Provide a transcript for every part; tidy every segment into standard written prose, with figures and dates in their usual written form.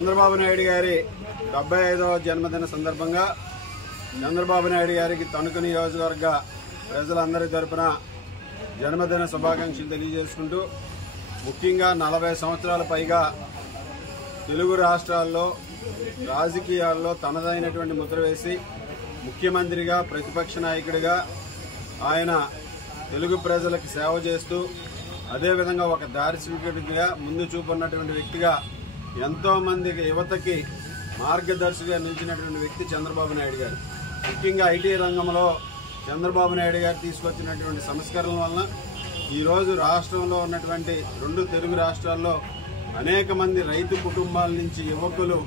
చంద్రబాబు నాయుడు గారి 75వ జన్మదిన సందర్భంగా చంద్రబాబు నాయుడు గారికి తణుకు నియోజకవర్గ ప్రజలందరి తరపున జన్మదిన శుభాకాంక్షలు తెలియజేసుకుంటూ, ముఖ్యంగా 40 సంవత్సరాల పైగా తెలుగు రాష్ట్రాల్లో రాజకీయాల్లో తనదైనటువంటి ముద్ర వేసి ముఖ్యమంత్రిగా, ప్రతిపక్ష నాయకుడిగా ఆయన తెలుగు ప్రజలకు సేవ చేస్తూ, అదేవిధంగా ఒక దార్శనికుడిగా ముందు చూపున్నటువంటి వ్యక్తిగా ఎంతో మందికి యువతకి మార్గదర్శిగా నిలిచినటువంటి వ్యక్తి చంద్రబాబు నాయుడు గారు. ముఖ్యంగా ఐటీ రంగంలో చంద్రబాబు నాయుడు గారు తీసుకొచ్చినటువంటి సంస్కరణల వలన ఈరోజు రాష్ట్రంలో ఉన్నటువంటి 2 తెలుగు రాష్ట్రాల్లో అనేక మంది రైతు కుటుంబాల నుంచి యువకులు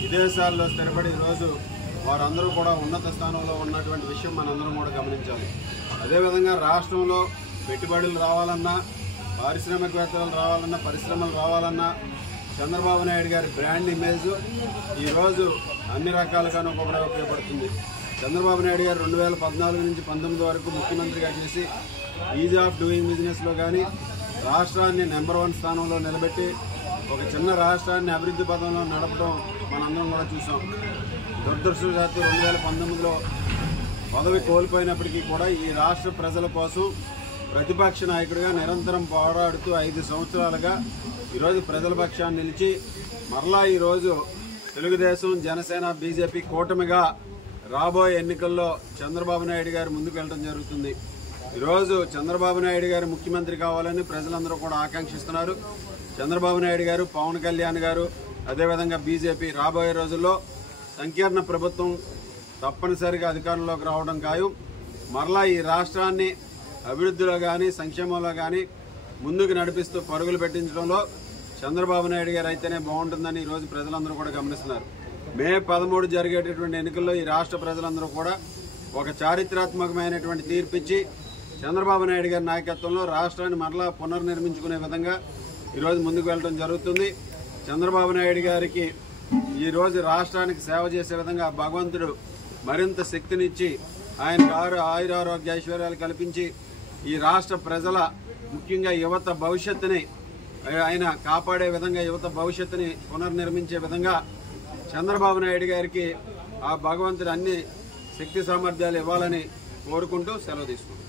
విదేశాల్లో స్థిరపడి ఈరోజు వారందరూ కూడా ఉన్నత స్థానంలో ఉన్నటువంటి విషయం మనందరం కూడా గమనించాలి. అదేవిధంగా రాష్ట్రంలో పెట్టుబడులు రావాలన్నా, పారిశ్రామికవేత్తలు రావాలన్నా, పరిశ్రమలు రావాలన్నా చంద్రబాబు నాయుడు గారి బ్రాండ్ ఇమేజ్ ఈరోజు అన్ని రకాలుగానూ కూడా ఉపయోగపడుతుంది. చంద్రబాబు నాయుడు గారు 2014 నుంచి 19 వరకు ముఖ్యమంత్రిగా చేసి ఈజ్ ఆఫ్ డూయింగ్ బిజినెస్లో కానీ రాష్ట్రాన్ని నెంబర్ 1 స్థానంలో నిలబెట్టి ఒక చిన్న రాష్ట్రాన్ని అభివృద్ధి పథంలో నడపడం మనందరం కూడా చూసాం. దురదృష్టవశాత్తు 2019లో పదవి కోల్పోయినప్పటికీ కూడా ఈ రాష్ట్ర ప్రజల కోసం ప్రతిపక్ష నాయకుడిగా నిరంతరం పోరాడుతూ 5 సంవత్సరాలుగా ఈరోజు ప్రజల పక్షాన్ని నిలిచి మరలా ఈరోజు తెలుగుదేశం, జనసేన, బీజేపీ కూటమిగా రాబోయే ఎన్నికల్లో చంద్రబాబు నాయుడు గారు ముందుకు వెళ్ళడం జరుగుతుంది. ఈరోజు చంద్రబాబు నాయుడు గారు ముఖ్యమంత్రి కావాలని ప్రజలందరూ కూడా ఆకాంక్షిస్తున్నారు. చంద్రబాబు నాయుడు గారు, పవన్ కళ్యాణ్ గారు, అదేవిధంగా బీజేపీ రాబోయే రోజుల్లో సంకీర్ణ ప్రభుత్వం తప్పనిసరిగా అధికారంలోకి రావడం ఖాయం. మరలా ఈ రాష్ట్రాన్ని అభివృద్ధిలో కానీ, సంక్షేమంలో కానీ ముందుకు నడిపిస్తూ పరుగులు పెట్టించడంలో చంద్రబాబు నాయుడు గారు అయితేనే బాగుంటుందని ఈరోజు ప్రజలందరూ కూడా గమనిస్తున్నారు. మే 13 జరిగేటటువంటి ఎన్నికల్లో ఈ రాష్ట్ర ప్రజలందరూ కూడా ఒక చారిత్రాత్మకమైనటువంటి తీర్పిచ్చి చంద్రబాబు నాయుడు గారి నాయకత్వంలో రాష్ట్రాన్ని మరలా పునర్నిర్మించుకునే విధంగా ఈరోజు ముందుకు వెళ్ళడం జరుగుతుంది. చంద్రబాబు నాయుడు గారికి ఈరోజు రాష్ట్రానికి సేవ చేసే విధంగా భగవంతుడు మరింత శక్తినిచ్చి ఆయనకు ఆయురారోగ్య ఐశ్వర్యాలు కల్పించి ఈ రాష్ట్ర ప్రజల, ముఖ్యంగా యువత భవిష్యత్తుని ఆయన కాపాడే విధంగా, యువత భవిష్యత్తుని పునర్నిర్మించే విధంగా చంద్రబాబు నాయుడు గారికి ఆ భగవంతుడు అన్ని శక్తి సామర్థ్యాలు ఇవ్వాలని కోరుకుంటూ సెలవు తీసుకుంటాం.